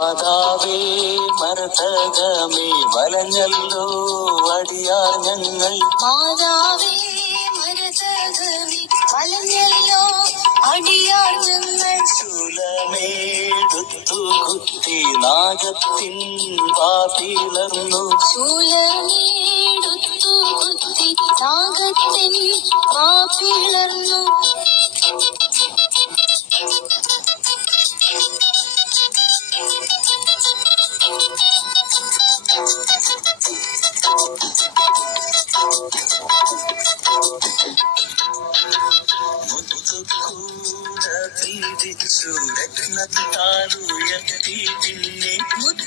മാതാവേ മരതകമേ വലഞ്ഞല്ലോ അടിയാർ ഞങ്ങൾ. മാതാവേ മരതകമേ വലഞ്ഞല്ലോ അടിയാർ ഞങ്ങൾ. ശൂലമേടുത്തു കുത്തി നാഗത്തിൻ വാതിലർന്നു. ശൂലമേടുത്തു കുത്തി നാഗത്തിൻ ముద్దుకూడీ చూడతాడు ఎట్టి పిల్లి ముద్దు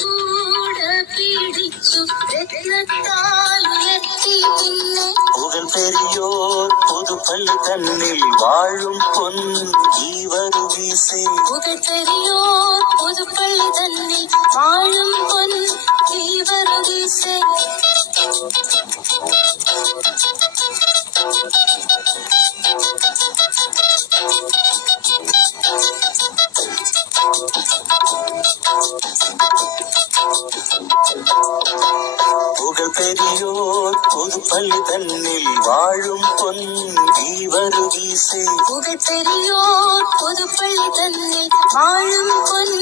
కూడ పీడిచ్చు రత్నతాలు ఎట్టి పిల్లి புகழ் பெரியோர் பொது பள்ளி தன்னில் வாழும் பொன் ஈவரு புகழ் பெரியோர் பொது பள்ளி தன்னில் வாழும் பொன் வீசே. பெரியோர் புது பள்ளி தன்னில் வாழும் பொன் தீவருகீசே புகழ் பெரியோர் புது பள்ளி தன்னில் வாழும் பொன்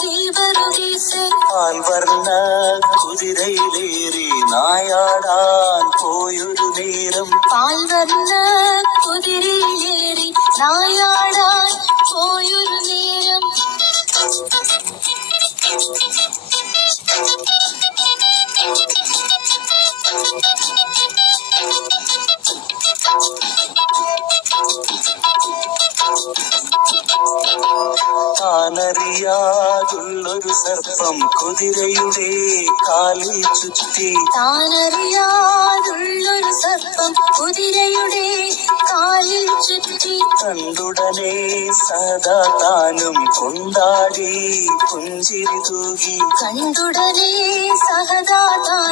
தீவருகீசே ஆழ்வர்ண குதிரையிலேறி நாயாடான் போயொரு நேரம். பால்வர்ண குதிரையிலேறி நாயா താനറിയാതുള്ളൊരു സർപ്പം കുതിരയുടെ കാലിൽ ചുറ്റി. താനറിയാതുള്ളൊരു സർപ്പം കുതിരയുടെ കാലിൽ ചുറ്റി. കണ്ടുടനെ സദാ താനും കൊണ്ടാടി പുഞ്ചിരി തൂകി. കണ്ടുടനെ സഹദാതാനും കൊണ്ടാടി